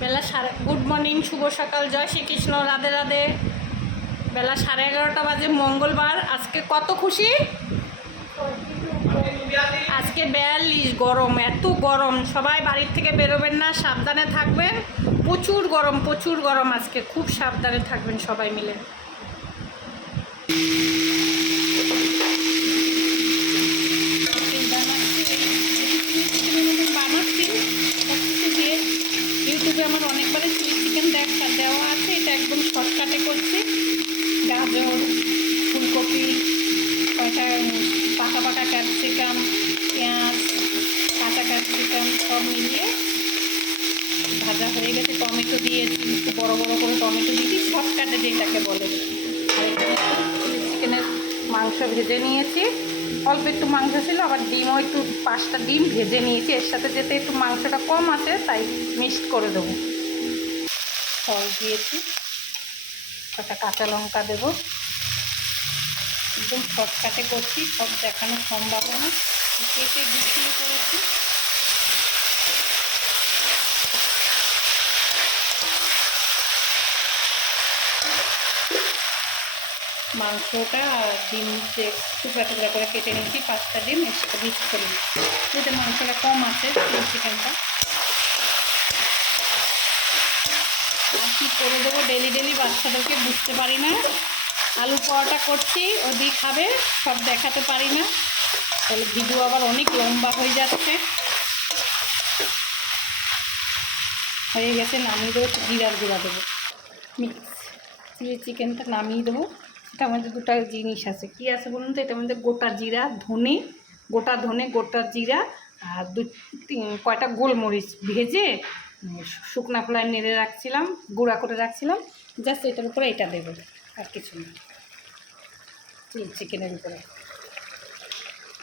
বেলা good morning, শুভ সকাল, জয় শ্রীকৃষ্ণ, রাধে রাধে। বেলা 11:30 বাজে, মঙ্গলবার। আজকে কত খুশি, আজকে 42 গরম, এত গরম। সবাই বাড়ির থেকে বেরোবেন না, সাবধানে থাকবেন। প্রচুর গরম, প্রচুর গরম আজকে, খুব সাবধানে থাকবেন সবাই মিলে। ইউটিউবে আমার অনেকবারই চিলি চিকেন দেওয়া আছে। এটা একদম শর্টকাটে করছি। গাজর, ফুলকপি, কয়টা পাকা পাকা ক্যাপসিকাম, পেঁয়াজ, কাঁচা ক্যাপসিকাম সব মিলিয়ে ভাজা হয়ে গেছে। টমেটো দিয়েছি, একটু বড়ো বড়ো করে টমেটো দিয়েছি, শর্টকাটে যেটাকে বলে। আর এখানে চিলি চিকেনের মাংস ভেজে নিয়েছি। অল্প একটু মাংস ছিল, আবার ডিমও একটু 5টা ডিম ভেজে নিয়েছি। এর সাথে যেতে একটু মাংসটা কম আছে, তাই মিক্সড করে দেবো। ফল দিয়েছি, একটা কাঁচা লঙ্কা দেবো। একদম শর্টকাটে করছি, সব দেখানো সম্ভব না। কেটে গুছিয়ে করেছি। মাংসটা ডিম টুকরা টুকরা করে কেটে নিয়েছি, 5টা ডিম এর সাথে মিক্স করে নিচ্ছি। যেটা মাংসটা কম আছে চিকেনটা। আর কী করে দেবো, ডেলি ডেলি বাচ্চাদেরকে বুঝতে পারি না। আলু পরোটা করছি, ওদিকে খাবে, সব দেখাতে পারি না, তাহলে ভিডিও আবার অনেক লম্বা হয়ে যাচ্ছে। হয়ে গেছে, নামিয়ে দেবো। জিরার গুঁড়া দেবো, মিক্স চিলি চিকেনটা নামিয়ে দেবো। এটার মধ্যে দুটো জিনিস আছে, কি আছে বলুন তো? এটার মধ্যে গোটা জিরা, গোটা ধনে, গোটা জিরা, আর কয়টা গোলমরিচ ভেজে শুকনা খোলায় নেড়ে রাখছিলাম, গুঁড়া করে রাখছিলাম। জাস্ট এটার উপরে এটা দেবো, আর কিছু না, চিলি চিকেনের উপরে।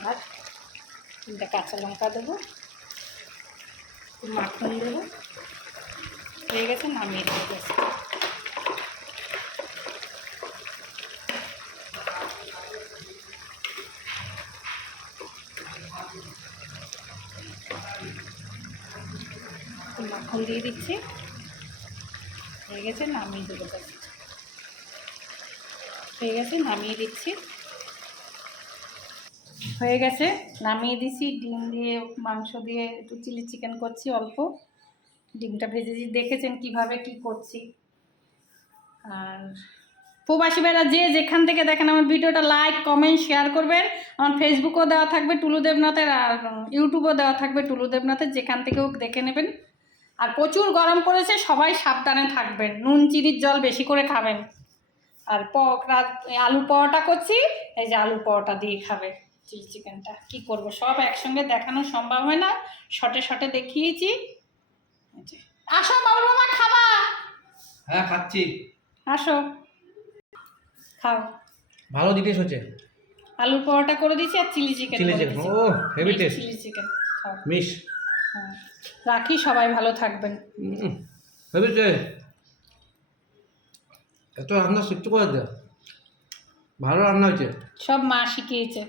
আর 3টা কাঁচা লঙ্কা দেবো, মাখন দেবো। হয়ে গেছে, নামিয়ে দিয়ে গেছে। মাখন দিয়ে দিচ্ছি, হয়ে গেছে, নামিয়ে দেবো। হয়ে গেছে, নামিয়ে দিচ্ছি। হয়ে গেছে, নামিয়ে দিছি। ডিম দিয়ে, মাংস দিয়ে একটু চিলি চিকেন করছি অল্প। ডিমটা ভেজেছি, দেখেছেন কিভাবে কি করছি। আর প্রবাসী ভাইরা যে যেখান থেকে দেখেন আমার ভিডিওটা লাইক, কমেন্ট, শেয়ার করবেন। আমার ফেসবুকও দেওয়া থাকবে টুলু দেবনাথের, আর ইউটিউবও দেওয়া থাকবে টুলু দেবনাথের, যেখান থেকেও দেখে নেবেন। আর প্রচুর গরম পড়েছে, সবাই সাবধানে থাকবেন, নুন চিনির জল বেশি করে খাবেন। আর আলু পরোটা করছি, এই যে আলু পরোটা দিয়ে খাবে চিলি চিকেনটা। কি করব, সব একসঙ্গে দেখানো সম্ভব হয় না, শর্টে শর্টে দেখিয়েছি। আসো বাবুল বাবা, খাবা? হ্যাঁ খাচ্ছি। আসো, খাও। ভালো জিনিস হচ্ছে। আলু পরোটা করে দিয়েছি আর চিলি চিকেন চিলি চিকেন, ও হেভি টেস্ট। চিলি চিকেন খাও। মিশ। হ্যাঁ, রাখি, সবাই ভালো থাকবেন। Heavy taste. এত রান্না শিখতে করে দেয়, ভালো রান্না হয়েছে। সব মা শিখিয়েছে।